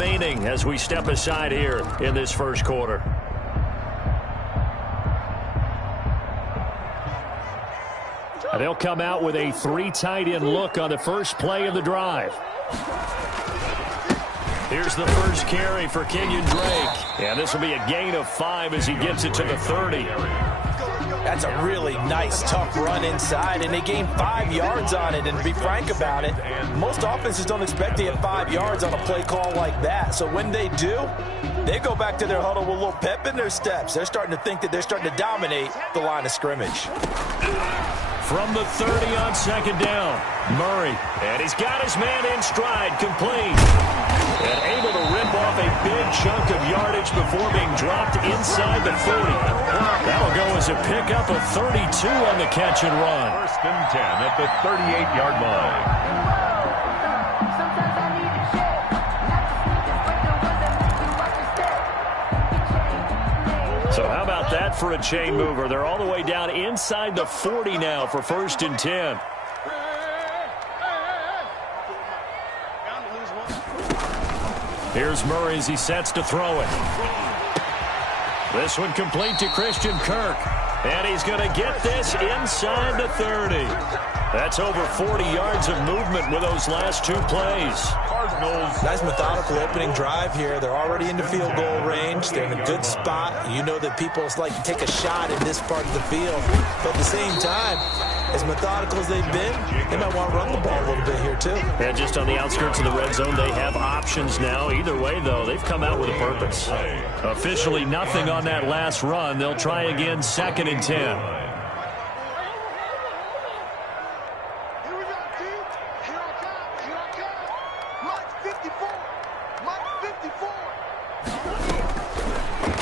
remaining as we step aside here in this first quarter. They'll come out with a 3 tight end look on the first play of the drive. Here's the first carry for Kenyon Drake. And this will be a gain of 5 as he gets it to the 30. That's a really nice, tough run inside, and they gained 5 yards on it. And to be frank about it, most offenses don't expect to get 5 yards on a play call like that. So when they do, they go back to their huddle with a little pep in their steps. They're starting to think that they're starting to dominate the line of scrimmage. From the 30 on second down, Murray. And he's got his man in stride, complete. And able to rip off a big chunk of yardage before being dropped inside the 40. That'll go as a pickup of 32 on the catch and run. First and 10 at the 38-yard line. So how about that for a chain mover? They're all the way down inside the 40 now for first and 10. Here's Murray as he sets to throw it. This one complete to Christian Kirk. And he's going to get this inside the 30. That's over 40 yards of movement with those last 2 plays. Nice methodical opening drive here. They're already in the field goal range. They're in a good spot. You know that people like to take a shot in this part of the field. But at the same time, as methodical as they've been, they might want to run the ball a little bit here too. And just on the outskirts of the red zone, they have options now. Either way, though, they've come out with a purpose. Officially nothing on that last run. They'll try again, second and 10.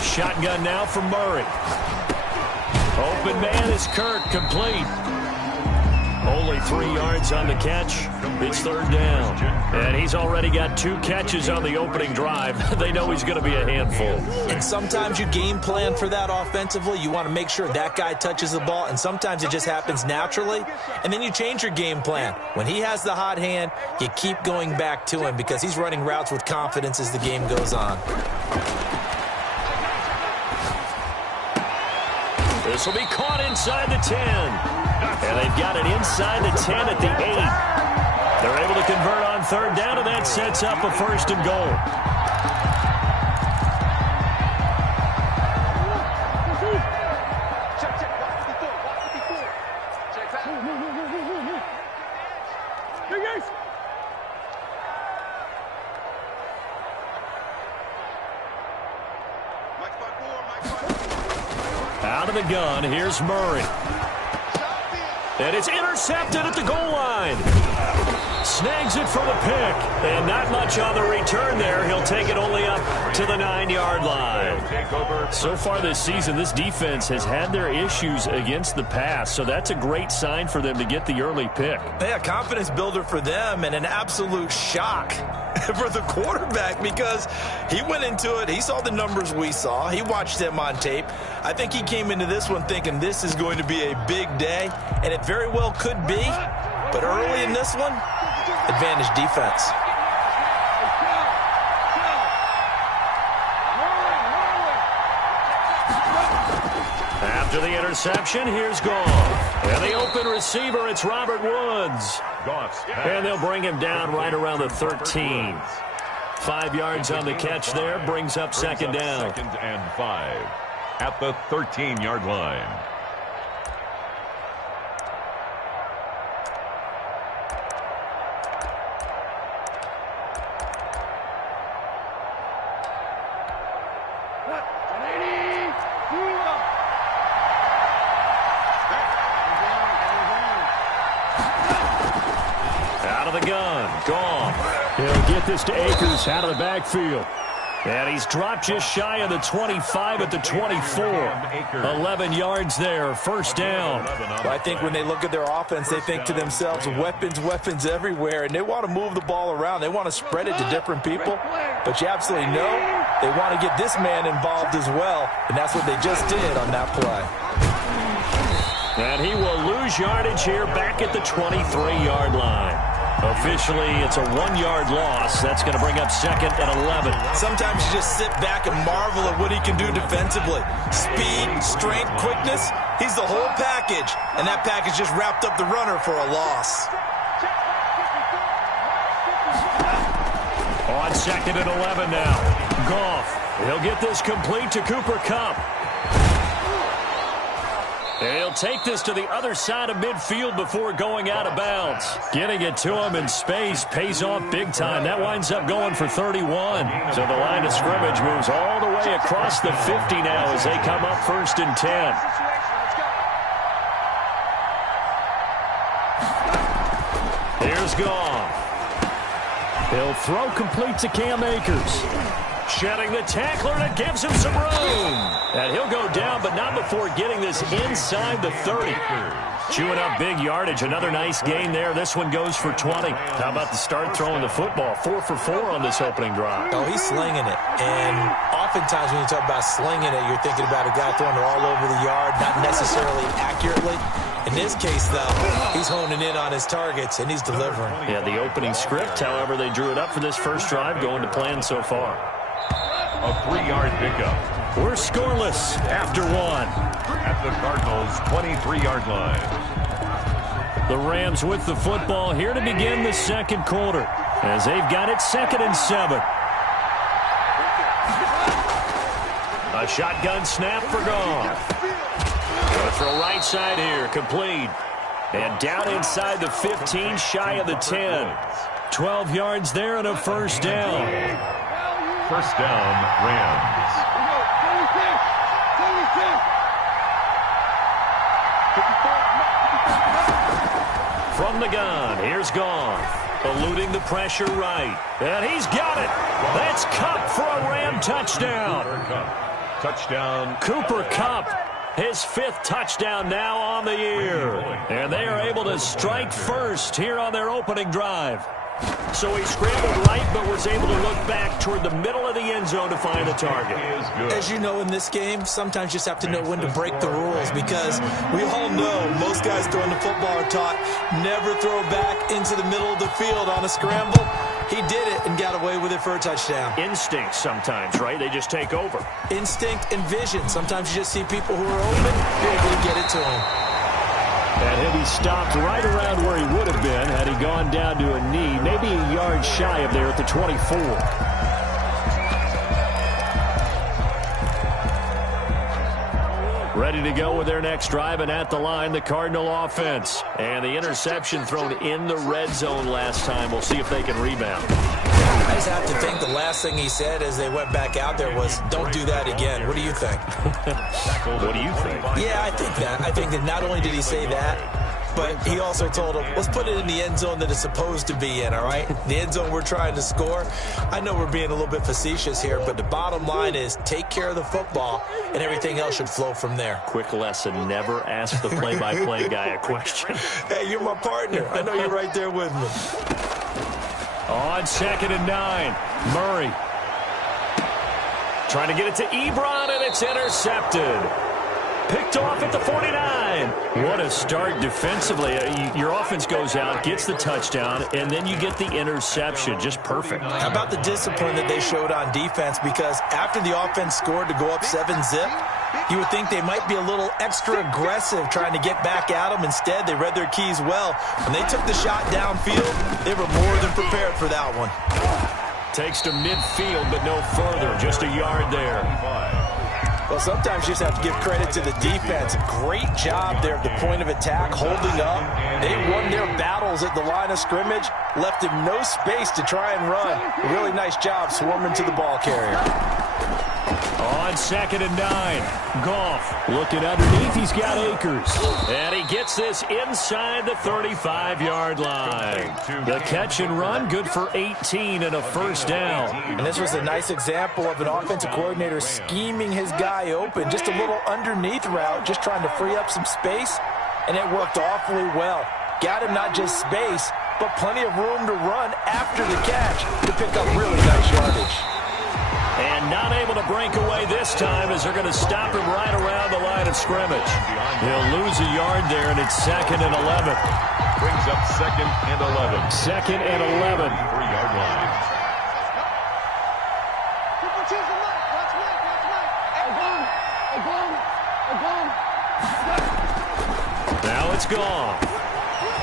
Shotgun now for Murray. Open man is Kirk, complete. Only 3 yards on the catch. It's third down. And he's already got 2 catches on the opening drive. They know he's going to be a handful. And sometimes you game plan for that offensively. You want to make sure that guy touches the ball, and sometimes it just happens naturally. And then you change your game plan. When he has the hot hand, you keep going back to him because he's running routes with confidence as the game goes on. This will be caught inside the 10. And they've got it inside the 10 at the 8. They're able to convert on third down, and that sets up a first and goal. Out of the gun, here's Murray. And it's intercepted at the goal line. Snags it for the pick. And not much on the return there. He'll take it only up to the 9-yard line. So far this season, this defense has had their issues against the pass. So that's a great sign for them to get the early pick. Yeah, confidence builder for them and an absolute shock for the quarterback because he went into it. He saw the numbers we saw. He watched them on tape. I think he came into this one thinking this is going to be a big day, and it very well could be. But early in this one, advantage defense. After the interception, here's Goff. And the open receiver, it's Robert Woods. And they'll bring him down right around the 13. 5 yards on the catch there, brings up second down. Second and 5 at the 13-yard line. He'll get this to Akers out of the backfield. And he's dropped just shy of the 25 at the 24. 11 yards there, first down. Well, I think when they look at their offense, they think to themselves, weapons everywhere, and they want to move the ball around. They want to spread it to different people. But you absolutely know they want to get this man involved as well, and that's what they just did on that play. And he will lose yardage here back at the 23-yard line. Officially, it's a 1-yard loss. That's going to bring up 2nd and 11. Sometimes you just sit back and marvel at what he can do defensively. Speed, strength, quickness. He's the whole package. And that package just wrapped up the runner for a loss. On 2nd and 11 now. Goff. He'll get this complete to Cooper Kupp. He'll take this to the other side of midfield before going out of bounds. Getting it to him in space pays off big time. That winds up going for 31. So the line of scrimmage moves all the way across the 50 now as they come up 1st and 10. Here's Goff. He'll throw complete to Cam Akers. Shedding the tackler, and it gives him some room. And he'll go down, but not before getting this inside the 30. Chewing up big yardage. Another nice gain there. This one goes for 20. How about the start throwing the football? 4 for 4 on this opening drive. Oh, he's slinging it. And oftentimes when you talk about slinging it, you're thinking about a guy throwing it all over the yard, not necessarily accurately. In this case, though, he's honing in on his targets, and he's delivering. Yeah, the opening script, however, they drew it up for this first drive, going to plan so far. A 3-yard pickup. We're scoreless after 1. At the Cardinals' 23-yard line. The Rams with the football here to begin the second quarter as they've got it 2nd and 7. A shotgun snap for Goff. Going to throw right side here, complete. And down inside the 15, shy of the 10. 12 yards there and a first down. First down, Rams. From the gun, here's Goff. Eluding the pressure right. And he's got it. That's Kupp for a Ram touchdown. Touchdown. Cooper Kupp, his 5th touchdown now on the year. And they are able to strike first here on their opening drive. So he scrambled right, but was able to look back toward the middle of the end zone to find the target. As you know, in this game, sometimes you just have to know when to break the rules, because we all know most guys throwing the football are taught never throw back into the middle of the field on a scramble. He did it and got away with it for a touchdown. Instinct sometimes, right? They just take over. Instinct and vision. Sometimes you just see people who are open, you're able to get it to them. And he'll be stopped right around where he would have been had he gone down to a knee, maybe a yard shy of there at the 24. Ready to go with their next drive, and at the line, the Cardinal offense. And the interception thrown in the red zone last time. We'll see if they can rebound. I just have to think the last thing he said as they went back out there was, don't do that again. What do you think? What do you think? Yeah, I think that. I think that not only did he say that, but he also told him, let's put it in the end zone that it's supposed to be in, all right? The end zone we're trying to score. I know we're being a little bit facetious here, but the bottom line is take care of the football, and everything else should flow from there. Quick lesson, never ask the play-by-play guy a question. Hey, you're my partner. I know you're right there with me. On 2nd and 9, Murray. Trying to get it to Ebron, and it's intercepted. Picked off at the 49. What a start defensively. Your offense goes out, gets the touchdown, and then you get the interception. Just perfect. How about the discipline that they showed on defense? Because after the offense scored to go up 7-zip, you would think they might be a little extra aggressive trying to get back at them. Instead, they read their keys well. When they took the shot downfield, they were more than prepared for that one. Takes to midfield, but no further. Just a yard there. Well, sometimes you just have to give credit to the defense. Great job there at the point of attack, holding up. They won their battles at the line of scrimmage, left him no space to try and run. A really nice job swarming to the ball carrier. On 2nd and 9, Goff looking underneath. He's got Akers. And he gets this inside the 35-yard line. The catch and run, good for 18 and a first down. And this was a nice example of an offensive coordinator scheming his guy open. Just a little underneath route, just trying to free up some space, and it worked awfully well. Got him not just space, but plenty of room to run after the catch to pick up really nice yardage. And not able to break away this time as they're going to stop him right around the line of scrimmage. He'll lose a yard there, and it's 2nd and 11. Brings up 2nd and 11. 2nd and 11. 3-yard line. Now it's gone.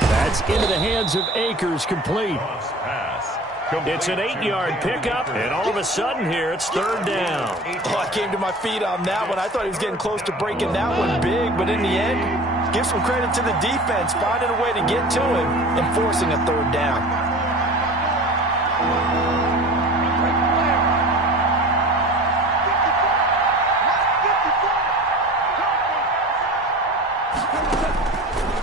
That's into the hands of Akers, complete. Pass. It's an 8-yard pickup, and all of a sudden here, it's 3rd down. Oh, I came to my feet on that one. I thought he was getting close to breaking that one big, but in the end, give some credit to the defense, finding a way to get to him and forcing a 3rd down.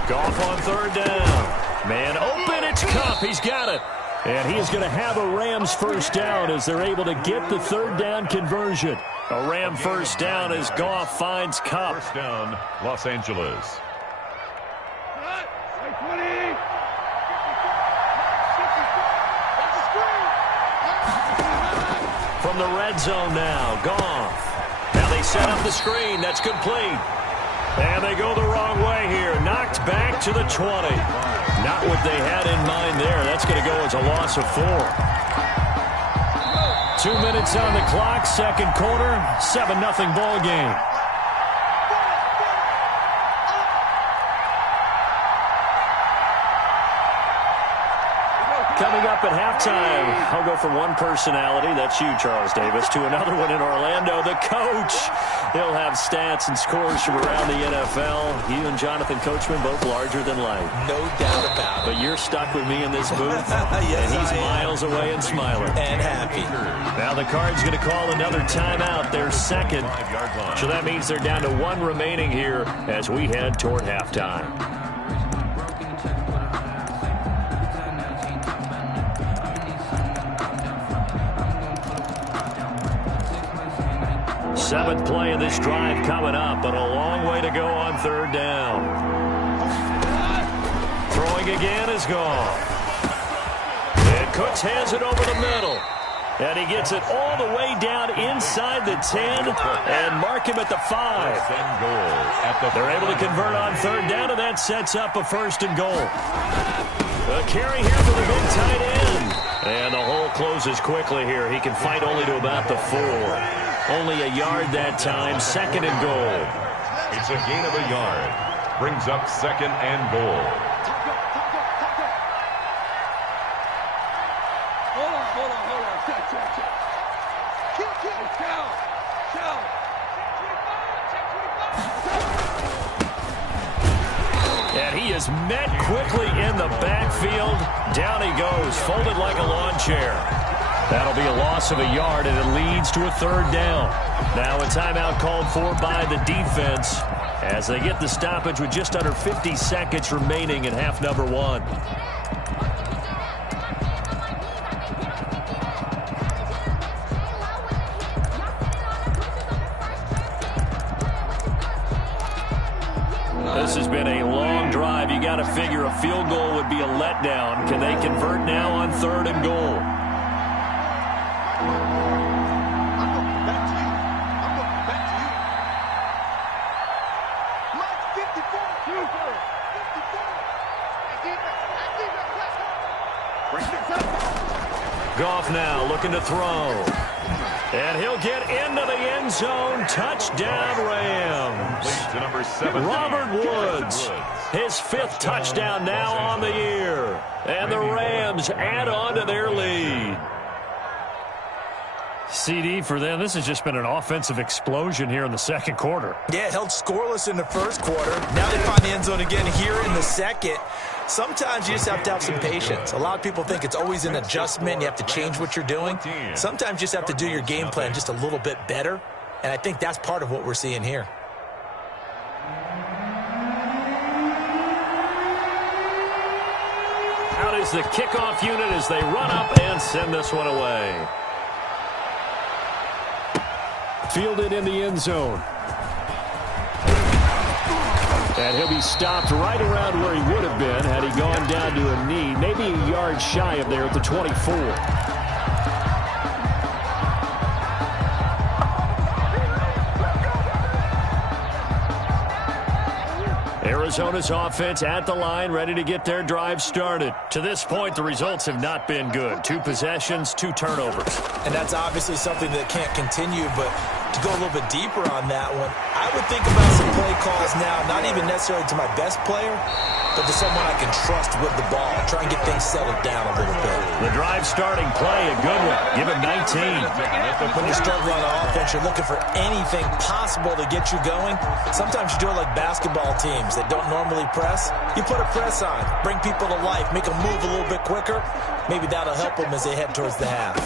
Goff on 3rd down. Man open, it's Kupp. He's got it. And he's going to have a Rams 1st down as they're able to get the 3rd down conversion. A Ram 1st down as Goff finds Kupp. 1st down, Los Angeles. From the red zone now, Goff. Now they set up the screen. That's complete. And they go the wrong way here. Knocked back to the 20. Not what they had in mind there. That's going to go as a loss of 4. 2 minutes on the clock, 2nd quarter, 7-0 ball game. Coming up at halftime, I'll go from one personality, that's you, Charles Davis, to another one in Orlando, the coach. He'll have stats and scores from around the NFL. You and Jonathan Coachman, both larger than life. No doubt about it. But you're stuck with me in this booth, yes, and he's miles away and smiling. And happy. Now the Cards going to call another timeout, their 2nd. So that means they're down to 1 remaining here as we head toward halftime. Seventh play of this drive coming up, but a long way to go on 3rd down. Throwing again is gone. And Cooks hands it over the middle. And he gets it all the way down inside the 10 and mark him at the 5. They're able to convert on 3rd down, and that sets up a 1st and goal. A carry here for the big tight end. And the hole closes quickly here. He can fight only to about the 4. Only a yard that time, 2nd and goal. It's a gain of a yard. Brings up 2nd and goal. Hold on. Check. And he is met quickly in the backfield. Down he goes, folded like a lawn chair. That'll be a loss of a yard, and it leads to a 3rd down. Now a timeout called for by the defense as they get the stoppage with just under 50 seconds remaining in half number 1. This has been a long drive. You got to figure a field goal would be a letdown. Can they convert now on 3rd and goal? Goff now looking to throw. And he'll get into the end zone. Touchdown, Rams. To number 7. Robert Woods, his 5th touchdown now on the year. And the Rams add on to their lead. CD for them, this has just been an offensive explosion here in the 2nd quarter. Yeah, held scoreless in the 1st quarter. Now they find the end zone again here in the 2nd. Sometimes you just have to have some patience. A lot of people think it's always an adjustment. You have to change what you're doing. Sometimes you just have to do your game plan just a little bit better. And I think that's part of what we're seeing here. Out is the kickoff unit as they run up and send this one away. Fielded in the end zone. And he'll be stopped right around where he would have been had he gone down to a knee, maybe a yard shy of there at the 24. Arizona's offense at the line, ready to get their drive started. To this point, the results have not been good. 2 possessions, 2 turnovers. And that's obviously something that can't continue, but to go a little bit deeper on that one, I would think about some play calls now, not even necessarily to my best player, but to someone I can trust with the ball. Try and get things settled down a little bit. The drive starting play, a good one. Give him 19. When you're struggling on offense, you're looking for anything possible to get you going. Sometimes you do it like basketball teams that don't normally press. You put a press on, bring people to life, make them move a little bit quicker. Maybe that'll help them as they head towards the half.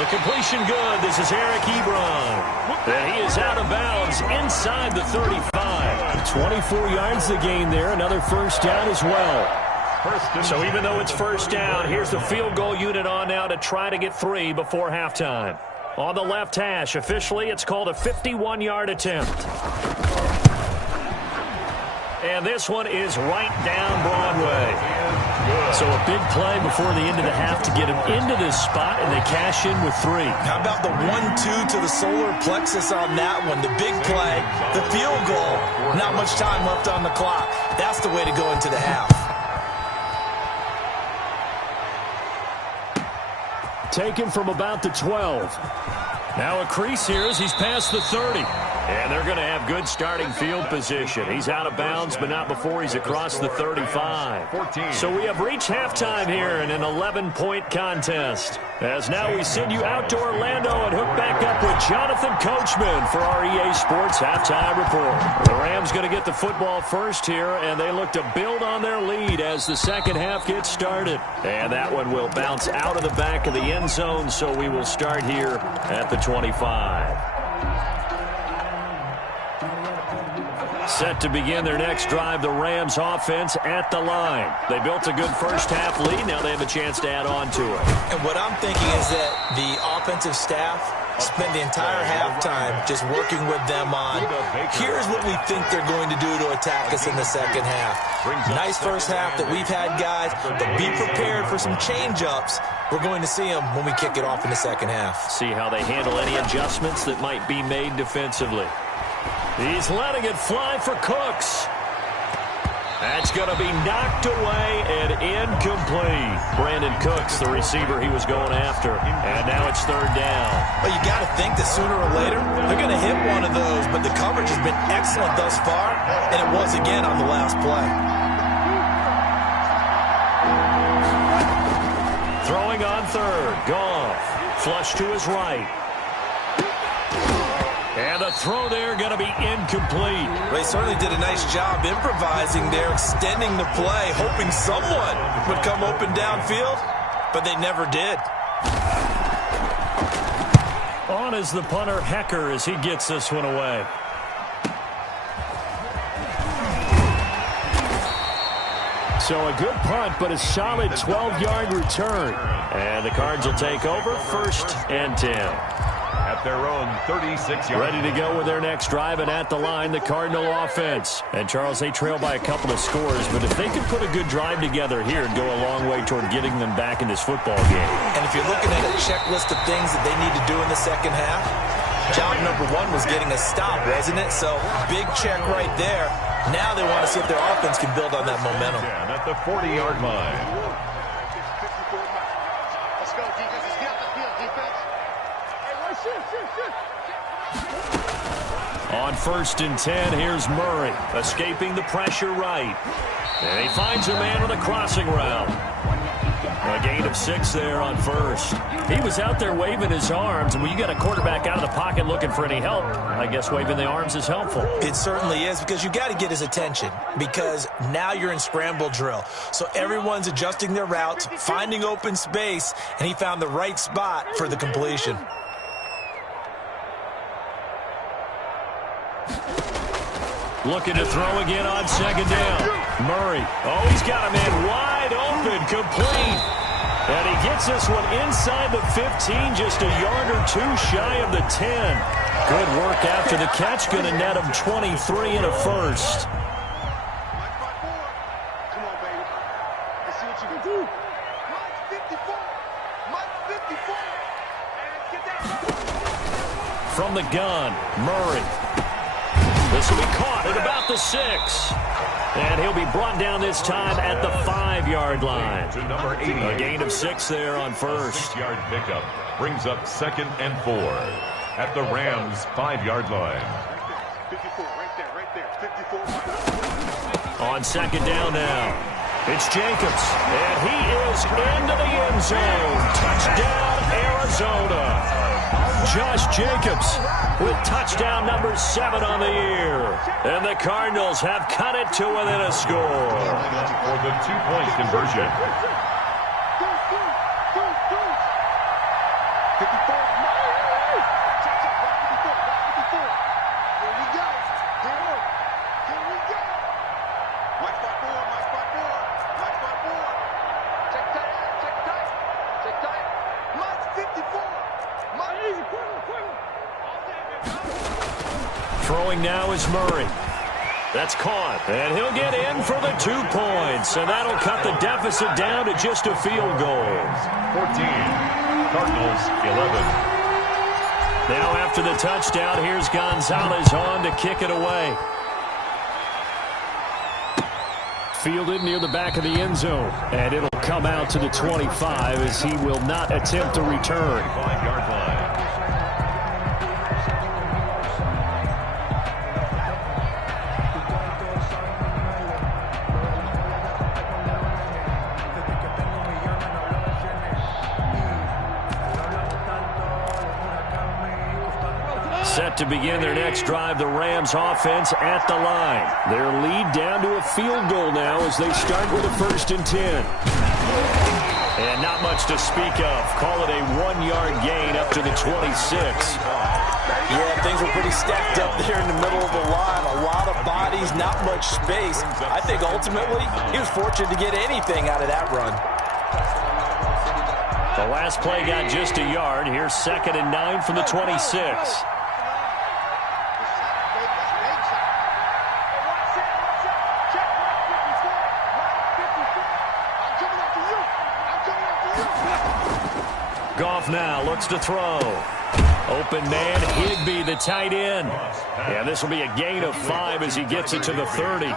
The completion good. This is Eric Ebron. And he is out of bounds inside the 35. 24 yards the gain there. Another first down as well. So even though it's first down, here's the field goal unit on now to try to get 3 before halftime. On the left hash, officially, it's called a 51-yard attempt. And this one is right down Broadway. So a big play before the end of the half to get him into this spot, and they cash in with 3. How about the 1-2 to the solar plexus on that one? The big play, the field goal, not much time left on the clock. That's the way to go into the half. Taken from about the 12. Now a crease here as he's past the 30. And they're going to have good starting field position. He's out of bounds, but not before he's across the 35. So we have reached halftime here in an 11-point contest. As now we send you out to Orlando and hook back up with Jonathan Coachman for our EA Sports Halftime Report. The Rams going to get the football first here, and they look to build on their lead as the second half gets started. And that one will bounce out of the back of the end zone, so we will start here at the 25. Set to begin their next drive, the Rams offense at the line. They built a good first half lead. Now they have a chance to add on to it. And what I'm thinking is that the offensive staff spend the entire halftime just working with them on, here's what we think they're going to do to attack us in the second half. Nice first half that we've had, guys, but be prepared for some change-ups. We're going to see them when we kick it off in the second half. See how they handle any adjustments that might be made defensively. He's letting it fly for Cooks. That's going to be knocked away and incomplete. Brandon Cooks, the receiver he was going after. And now it's third down. Well, you got to think that sooner or later they're going to hit one of those, but the coverage has been excellent thus far, and it was again on the last play. Throwing on third. Goff. Flush to his right. And the throw there going to be incomplete. They certainly did a nice job improvising there, extending the play, hoping someone would come open downfield, but they never did. On is the punter, Hecker, as he gets this one away. So a good punt, but a solid 12-yard return. And the Cards will take over, 1st and 10. At their own 36 yards. Ready to go with their next drive, and at the line, the Cardinal offense. And, Charles, they trail by a couple of scores, but if they could put a good drive together here, it'd go a long way toward getting them back in this football game. And if you're looking at a checklist of things that they need to do in the second half, job number 1 was getting a stop, wasn't it? So, big check right there. Now they want to see if their offense can build on that momentum. At the 40-yard line. Let's go, defense. Let's get out the field, defense. On 1st and 10, here's Murray, escaping the pressure right. And he finds a man on the crossing route. A gain of 6 there on 1st. He was out there waving his arms, and when you got a quarterback out of the pocket looking for any help, I guess waving the arms is helpful. It certainly is, because you got to get his attention, because now you're in scramble drill. So everyone's adjusting their routes, finding open space, and he found the right spot for the completion. Looking to throw again on 2nd down. Murray. Oh, he's got a man wide open, complete. And he gets this one inside the 15, just a yard or 2 shy of the 10. Good work after the catch, going to net him 23 and a 1st. Come on, baby. Let's see what you can do. Mike 54. Mike 54. And From the gun, Murray. This will be caught at about the 6. And he'll be brought down this time at the 5-yard line. To number 80. A gain of 6 there on first. 6-yard pickup brings up 2nd and 4 at the Rams' 5-yard line. 54, right there, 54. On 2nd down now, it's Jacobs. And he is into the end zone. Touchdown, Arizona. Josh Jacobs with touchdown number 7 on the year. And the Cardinals have cut it to within a score. For the 2-point conversion. 54. Here we go. Here we go. My spot 4. Check tight. March 54. Throwing now is Murray. That's caught. And he'll get in for the 2 points. And that'll cut the deficit down to just a field goal. 14. Cardinals 11. Now after the touchdown, here's Gonzalez on to kick it away. Fielded near the back of the end zone. And it'll come out to the 25 as he will not attempt to return. 5-yard line. Set to begin their next drive, the Rams offense at the line. Their lead down to a field goal now as they start with a 1st and 10. And not much to speak of. Call it a 1-yard gain up to the 26. Yeah, things were pretty stacked up there in the middle of the line. A lot of bodies, not much space. I think ultimately he was fortunate to get anything out of that run. The last play got just a yard. Here's 2nd and 9 from the 26. Goff now looks to throw. Open man, Higbee, the tight end. And this will be a gain of 5 as he gets it to the 30.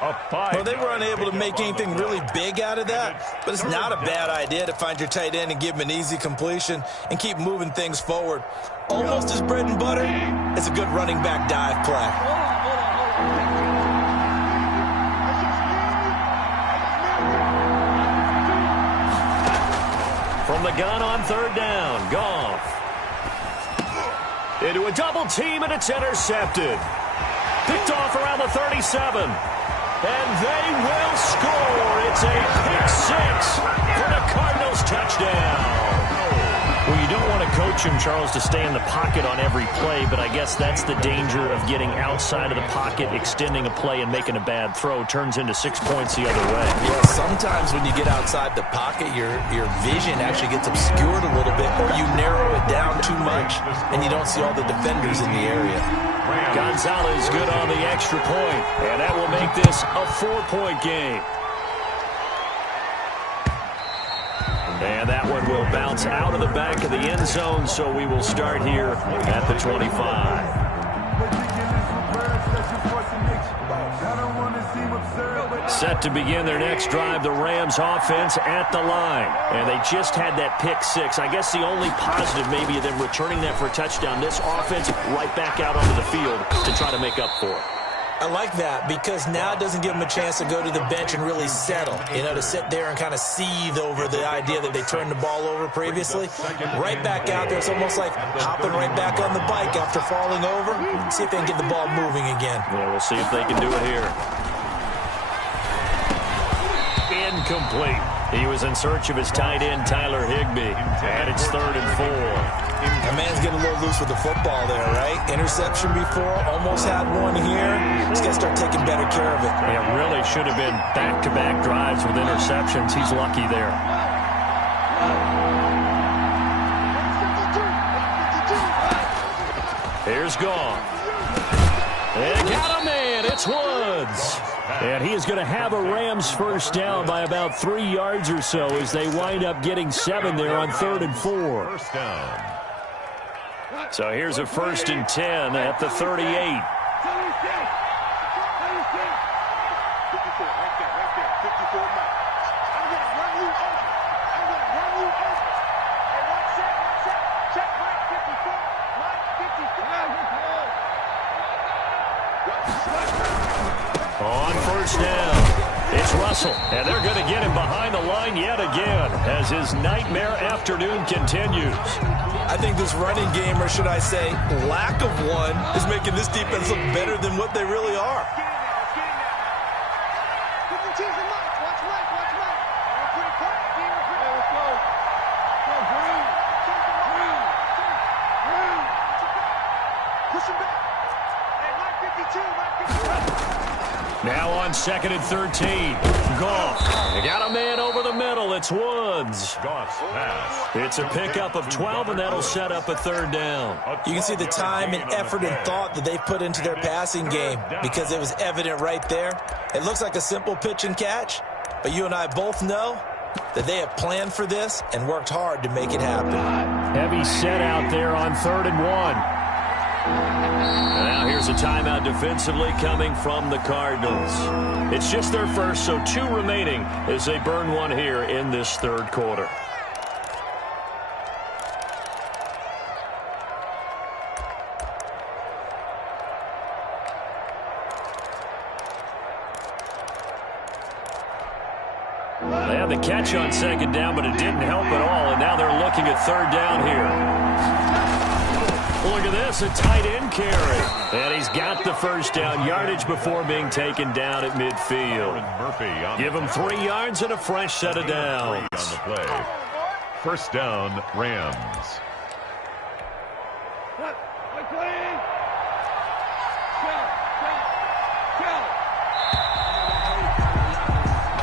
Well, they were unable to make anything really big out of that, but it's not a bad idea to find your tight end and give him an easy completion and keep moving things forward. Almost as bread and butter as a good running back dive play. From the gun on 3rd down, Goff. Into a double team, and it's intercepted. Picked off around the 37. And they will score. It's a pick 6 for the Cardinals touchdown. Well, you don't want to coach him, Charles, to stay in the pocket on every play, but I guess that's the danger of getting outside of the pocket, extending a play, and making a bad throw. Turns into 6 points the other way. Yeah, sometimes when you get outside the pocket, your vision actually gets obscured a little bit, or you narrow it down too much, and you don't see all the defenders in the area. Gonzalez good on the extra point, and that will make this a 4-point game. And that one will bounce out of the back of the end zone, so we will start here at the 25. Set to begin their next drive, the Rams offense at the line. And they just had that pick 6. I guess the only positive maybe of them returning that for a touchdown. This offense right back out onto the field to try to make up for it. I like that because now it doesn't give them a chance to go to the bench and really settle, to sit there and kind of seethe over the idea that they turned the ball over previously. Right back out there, it's almost like hopping right back on the bike after falling over. See if they can get the ball moving again. Yeah, we'll see if they can do it here. Incomplete. He was in search of his tight end, Tyler Higbee. And it's 3rd and 4. That man's getting a little loose with the football there, right? Interception before, almost had one here. He's got to start taking better care of it. It really should have been back-to-back drives with interceptions. He's lucky there. Here's Goff. And got a man. and it's Woods. And he is going to have a Rams first down by about 3 yards or so as they wind up getting 7 there on 3rd and 4. First down. So here's a 1st and 10 at the 38. 54, right there, 54 miles. I'm going to run you over. Hey, one set. Check Mike 54. Mike 54. On first down, it's Russell. And they're going to get him behind the line yet again as his nightmare afternoon continues. I think this running game, or should I say lack of one, is making this defense look better than what they really are. Now on 2nd and 13. Goff. They got a man over the middle. It's Woods. Goff's pass. It's a pickup of 12, and that'll set up a 3rd down. You can see the time and effort and thought that they've put into their passing game because it was evident right there. It looks like a simple pitch and catch, but you and I both know that they have planned for this and worked hard to make it happen. Heavy set out there on 3rd and 1. Now here's a timeout defensively coming from the Cardinals. It's just their first, so 2 remaining as they burn one here in this 3rd quarter. They had the catch on 2nd down, but it didn't help at all, and now they're looking at 3rd down here. Look at this, a tight end carry. And he's got the first down yardage before being taken down at midfield. Give him 3 yards and a fresh set of downs. On the play. First down, Rams.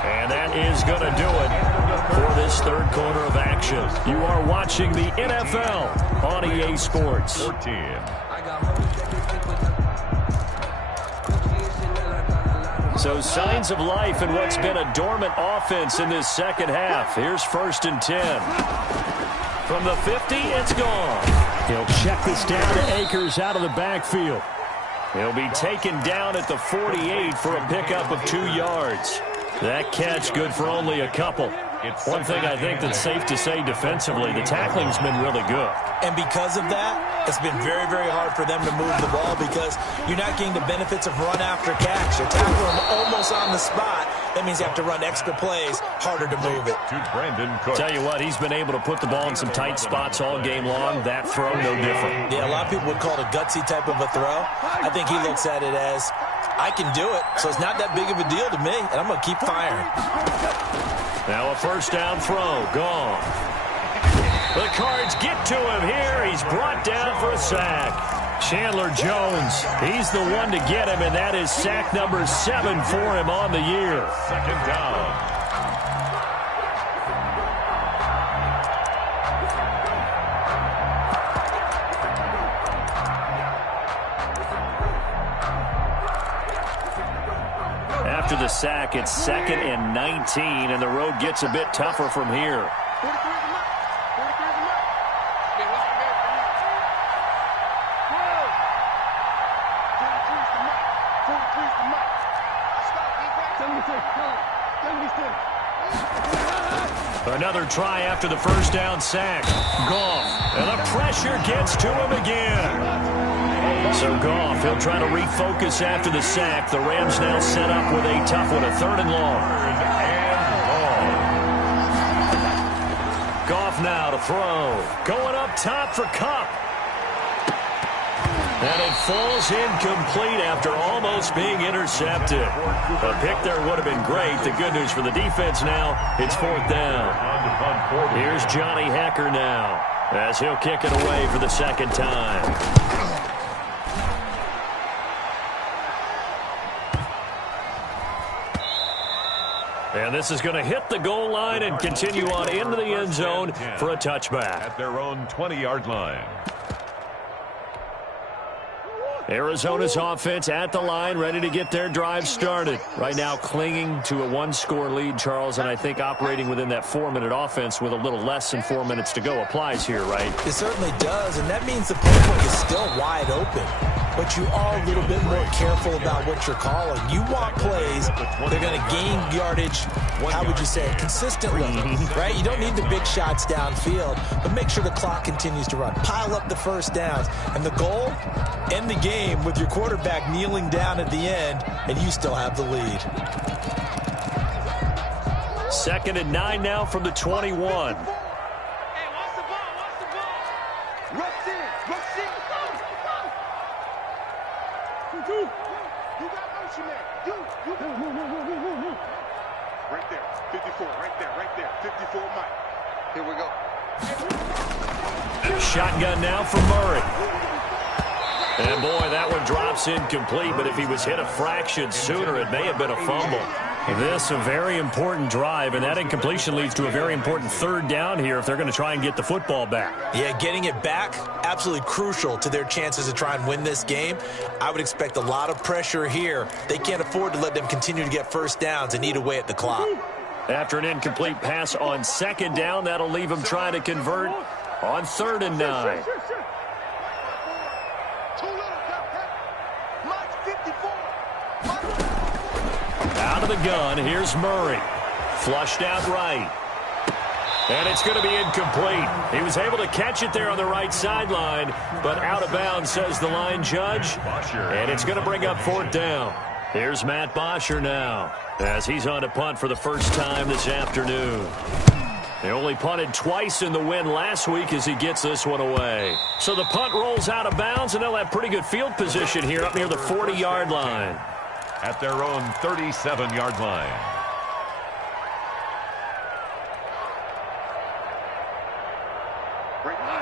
And that is going to do it for this 3rd quarter of action. You are watching the NFL on EA Sports. 14. So signs of life in what's been a dormant offense in this 2nd half. Here's 1st and 10. From the 50, it's gone. He'll check this down to Akers out of the backfield. He'll be taken down at the 48 for a pickup of 2 yards. That catch good for only a couple. One thing I think that's safe to say defensively, the tackling's been really good. And because of that, it's been very, very hard for them to move the ball because you're not getting the benefits of run after catch. You're tackling them almost on the spot. That means you have to run extra plays, harder to move it. To Brandon Cook. Tell you what, he's been able to put the ball in some tight spots all game long. That throw, no different. Yeah, a lot of people would call it a gutsy type of a throw. I think he looks at it as, I can do it, so it's not that big of a deal to me, and I'm going to keep firing. Now a first down throw, gone. The Cards get to him here. He's brought down for a sack. Chandler Jones, he's the one to get him, and that is sack number 7 for him on the year. 2nd down. After the sack, it's 2nd and 19, and the road gets a bit tougher from here. 43 is the mark. 43 is the mark. Get long man for you. 43 is the mark. 43 is the mark. Stop, defense. 76. Another try after the first down sack. Goff, and the pressure gets to him again. So Goff, he'll try to refocus after the sack. The Rams now set up with a tough one, a 3rd and long. Goff now to throw. Going up top for Kupp. And it falls incomplete after almost being intercepted. A pick there would have been great. The good news for the defense now, it's 4th down. Here's Johnny Hecker now as he'll kick it away for the 2nd time. And this is going to hit the goal line and continue on into the end zone for a touchback. At their own 20-yard line. Arizona's offense at the line, ready to get their drive started. Right now clinging to a one-score lead, Charles, and I think operating within that 4-minute offense with a little less than 4 minutes to go applies here, right? It certainly does, and that means the playbook is still wide open. But you are a little bit more careful about what you're calling. You want plays, they're going to gain yardage, how would you say it, consistently, right? You don't need the big shots downfield, but make sure the clock continues to run. Pile up the first downs. And the goal, end the game with your quarterback kneeling down at the end, and you still have the lead. 2nd and 9 now from the 21. Right there, 54, right there, 54 Mike. Here we go. Shotgun now for Murray. And boy, that one drops incomplete, but if he was hit a fraction sooner, it may have been a fumble. This a very important drive, and that incompletion leads to a very important 3rd down here if they're going to try and get the football back. Yeah, getting it back, absolutely crucial to their chances to try and win this game. I would expect a lot of pressure here. They can't afford to let them continue to get first downs and eat away at the clock. After an incomplete pass on 2nd down, that'll leave them trying to convert on 3rd and 9. Out of the gun, here's Murray. Flushed out right. And it's going to be incomplete. He was able to catch it there on the right sideline, but out of bounds, says the line judge. And it's going to bring up 4th down. Here's Matt Bosher now, as he's on to punt for the first time this afternoon. They only punted twice in the win last week as he gets this one away. So the punt rolls out of bounds, and they'll have pretty good field position here up near the 40-yard line. At their own 37-yard line.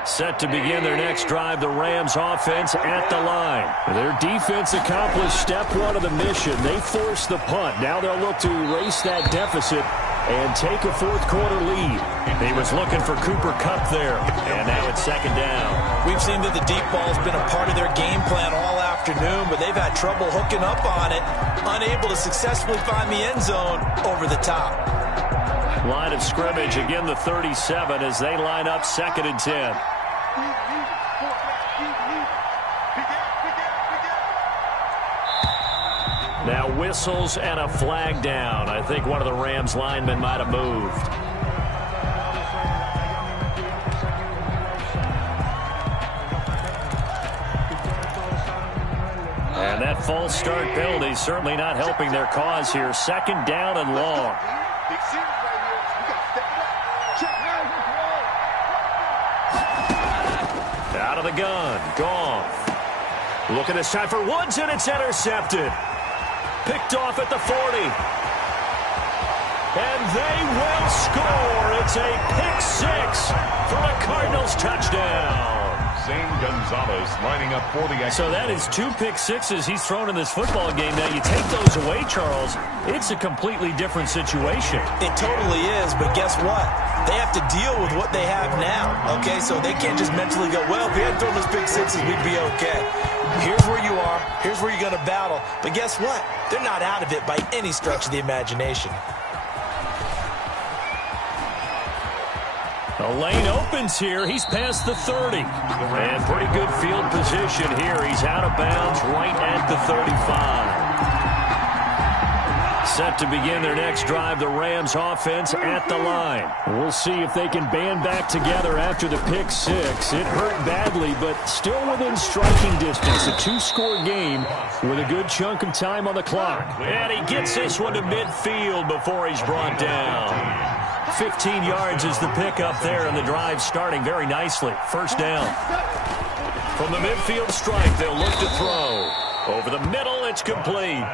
Set to begin their next drive, the Rams offense at the line. Their defense accomplished step 1 of the mission. They forced the punt. Now they'll look to erase that deficit and take a 4th quarter lead. He was looking for Cooper Kupp there, and now it's 2nd down. We've seen that the deep ball's been a part of their game plan all afternoon, but they've had trouble hooking up on it, unable to successfully find the end zone over the top. Line of scrimmage, again the 37 as they line up 2nd and 10. Now whistles and a flag down. I think one of the Rams linemen might have moved. And that false start penalty certainly not helping their cause here. 2nd down and long. Out of the gun, Goff. Looking this time for Woods, and it's intercepted. Picked off at the 40. And they will score. It's a pick-6 for a Cardinals touchdown. Zane Gonzalez lining up for the extra. So that is 2 pick-6s he's thrown in this football game. Now you take those away, Charles, it's a completely different situation. It totally is, but guess what? They have to deal with what they have now, okay? So they can't just mentally go, well, if we hadn't thrown those pick-6s, we'd be okay. Here's where you are. Here's where you're going to battle. But guess what? They're not out of it by any stretch of the imagination. The lane opens here. He's past the 30. And pretty good field position here. He's out of bounds right at the 35. Set to begin their next drive, the Rams offense at the line. We'll see if they can band back together after the pick-6. It hurt badly, but still within striking distance. A 2-score game with a good chunk of time on the clock. And he gets this one to midfield before he's brought down. 15 yards is the pickup there, and the drive starting very nicely. 1st down. From the midfield strike, they'll look to throw. Over the middle, it's complete.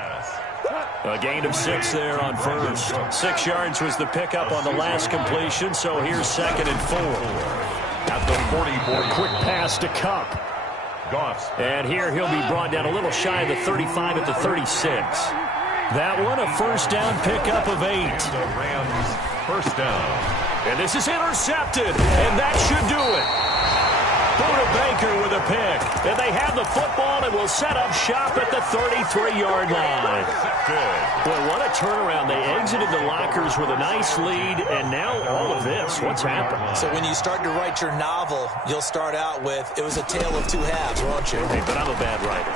A gain of 6 there on 1st. 6 yards was the pickup on the last completion, so here's 2nd and 4. At the 44. A quick pass to Kupp. Goff. And here he'll be brought down a little shy of the 35 at the 36. That one, a 1st down pickup of 8. The Rams 1st down. And this is intercepted, and that should do it. Buda Baker with a pick. And they have the football and will set up shop at the 33-yard line. Boy, what a turnaround. They exited the lockers with a nice lead, and now all of this. What's happened? So when you start to write your novel, you'll start out with, it was a tale of two halves, won't you? Hey, but I'm a bad writer.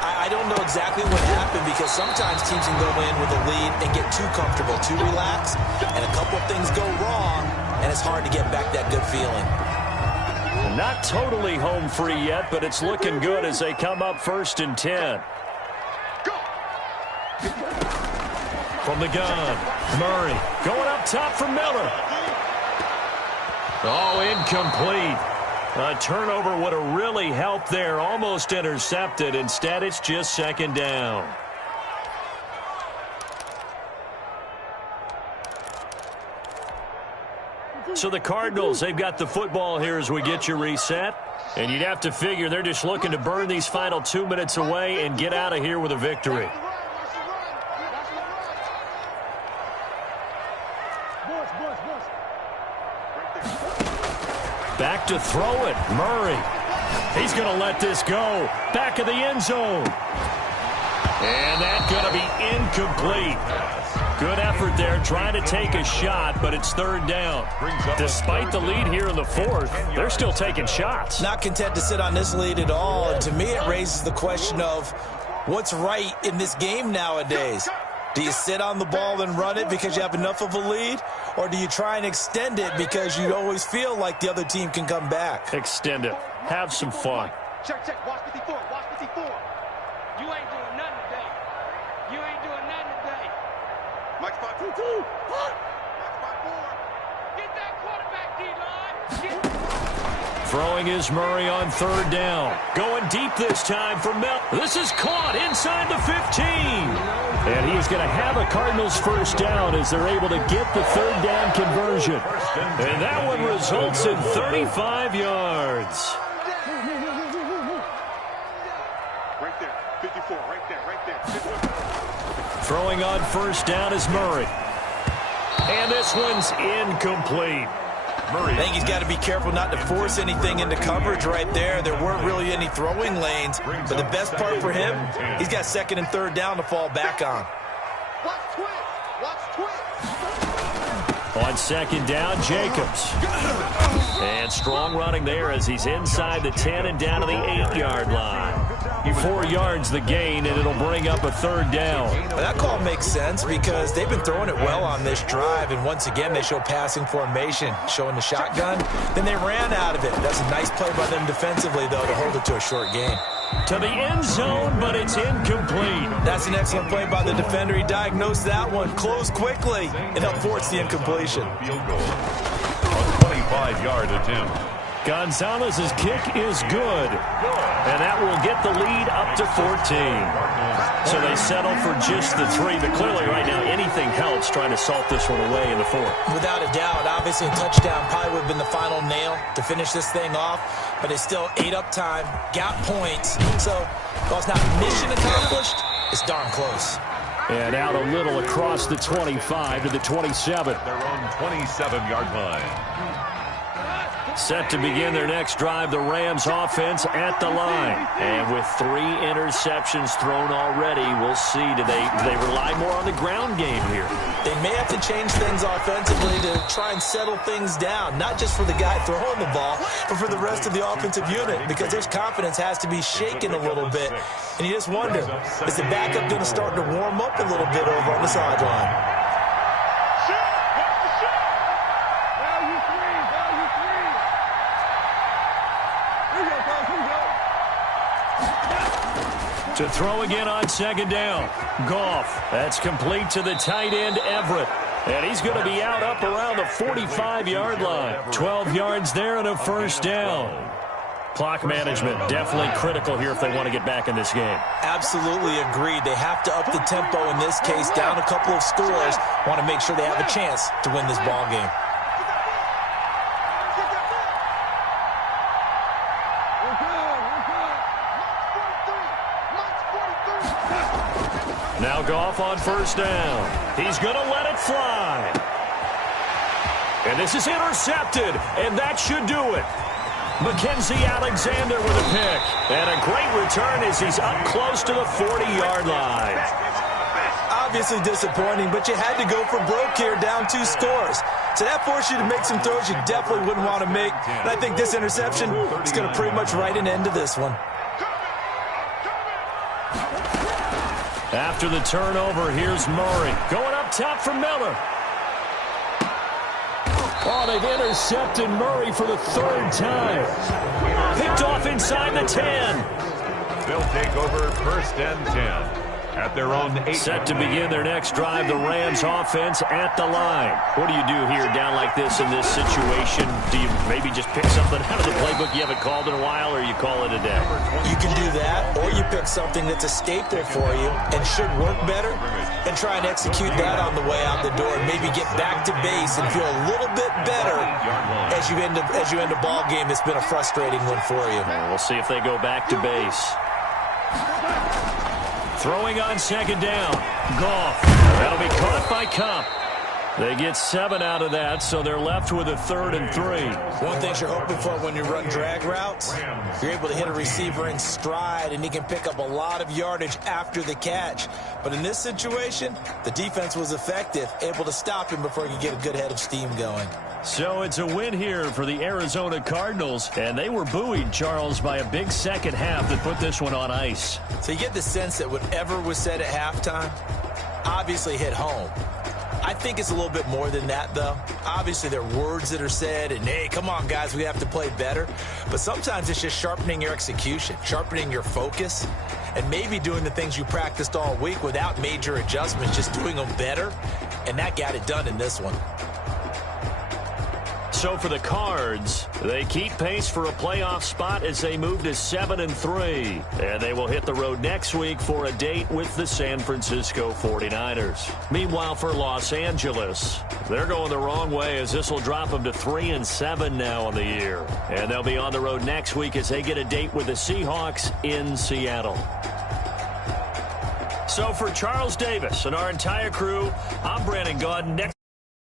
I don't know exactly what happened because sometimes teams can go in with a lead and get too comfortable, too relaxed, and a couple of things go wrong, and it's hard to get back that good feeling. Not totally home free yet, but it's looking good as they come up 1st and 10. From the gun, Murray going up top for Miller. Oh, incomplete. A turnover would have really helped there. Almost intercepted. Instead, it's just 2nd down. So the Cardinals, they've got the football here as we get you reset. And you'd have to figure they're just looking to burn these final 2 minutes away and get out of here with a victory. Back to throw it. Murray. He's going to let this go. Back of the end zone. And that's going to be incomplete. Good effort there trying to take a shot, but it's 3rd down. Despite the lead here in the 4th, they're still taking shots. Not content to sit on this lead at all. And to me, it raises the question of what's right in this game nowadays. Do you sit on the ball and run it because you have enough of a lead? Or do you try and extend it because you always feel like the other team can come back? Extend it. Have some fun. Check, check. Watch 54. Watch 54. You ain't doing nothing today. You ain't doing nothing today. Mike spot 2-2. Mike spot 4. Get that quarterback, D-line. Throwing is Murray on 3rd down. Going deep this time for Mel. This is caught inside the 15. And he's going to have a Cardinals 1st down as they're able to get the 3rd down conversion. And that one results in 35 yards. Right there. 54. Right there. Right there. 54. Throwing on 1st down is Murray. And this one's incomplete. I think he's got to be careful not to force anything into coverage right there. There weren't really any throwing lanes. But the best part for him, he's got 2nd and 3rd down to fall back on. Watch twist. Watch twist. On 2nd down, Jacobs. And strong running there as he's inside the 10 and down to the 8-yard line. 4 yards the gain, and it'll bring up a 3rd down. Well, that call makes sense because they've been throwing it well on this drive, and once again they show passing formation, showing the shotgun. Then they ran out of it. That's a nice play by them defensively, though, to hold it to a short gain. To the end zone, but it's incomplete. That's an excellent play by the defender. He diagnosed that one, closed quickly, and helped force the incompletion. Field goal. A 25-yard attempt. Gonzalez's kick is good, and that will get the lead up to 14. So they settle for just the 3, but clearly right now anything helps trying to salt this one away in the 4th. Without a doubt, obviously a touchdown probably would have been the final nail to finish this thing off, but it's still 8 up time, got points, so while it's not mission accomplished, it's darn close. And out a little across the 25 to the 27. Their own 27-yard line. Set to begin their next drive, the Rams offense at the line. And with 3 interceptions thrown already, we'll see. Do they rely more on the ground game here? They may have to change things offensively to try and settle things down, not just for the guy throwing the ball, but for the rest of the offensive unit, because their confidence has to be shaken a little bit. And you just wonder, is the backup going to start to warm up a little bit over on the sideline? To throw again on 2nd down. Goff. That's complete to the tight end, Everett. And he's going to be out up around the 45-yard line. 12 yards there and a 1st down. Clock management definitely critical here if they want to get back in this game. Absolutely agreed. They have to up the tempo in this case, down a couple of scores. Want to make sure they have a chance to win this ball game. Now Goff on 1st down. He's going to let it fly. And this is intercepted, and that should do it. Mackenzie Alexander with a pick. And a great return as he's up close to the 40-yard line. Obviously disappointing, but you had to go for broke here, down 2 scores. So that forced you to make some throws you definitely wouldn't want to make. And I think this interception is going to pretty much write an end to this one. After the turnover, here's Murray. Going up top for Miller. Oh, they've intercepted Murray for the 3rd time. Picked off inside the 10. They'll take over 1st and 10. At their own 8. Set to begin their next drive, the Rams offense at the line. What do you do here down like this in this situation? Do you maybe just pick something out of the playbook you haven't called in a while, or you call it a day? You can do that, or you pick something that's a staple for you and should work better and try and execute that on the way out the door and maybe get back to base and feel a little bit better as you end a ball game that's been a frustrating one for you. We'll see if they go back to base. Throwing on 2nd down. Goff. That'll be caught by Cup. They get 7 out of that, so they're left with a 3rd and 3. One thing you're hoping for when you run drag routes, you're able to hit a receiver in stride, and he can pick up a lot of yardage after the catch. But in this situation, the defense was effective, able to stop him before he could get a good head of steam going. So it's a win here for the Arizona Cardinals, and they were buoyed, Charles, by a big second half that put this one on ice. So you get the sense that whatever was said at halftime obviously hit home. I think it's a little bit more than that, though. Obviously, there are words that are said, and, hey, come on, guys, we have to play better. But sometimes it's just sharpening your execution, sharpening your focus, and maybe doing the things you practiced all week without major adjustments, just doing them better, and that got it done in this one. So for the Cards, they keep pace for a playoff spot as they move to 7 and 3. And they will hit the road next week for a date with the San Francisco 49ers. Meanwhile, for Los Angeles, they're going the wrong way as this will drop them to 3 and 7 now on the year. And they'll be on the road next week as they get a date with the Seahawks in Seattle. So for Charles Davis and our entire crew, I'm Brandon Gaudin. Next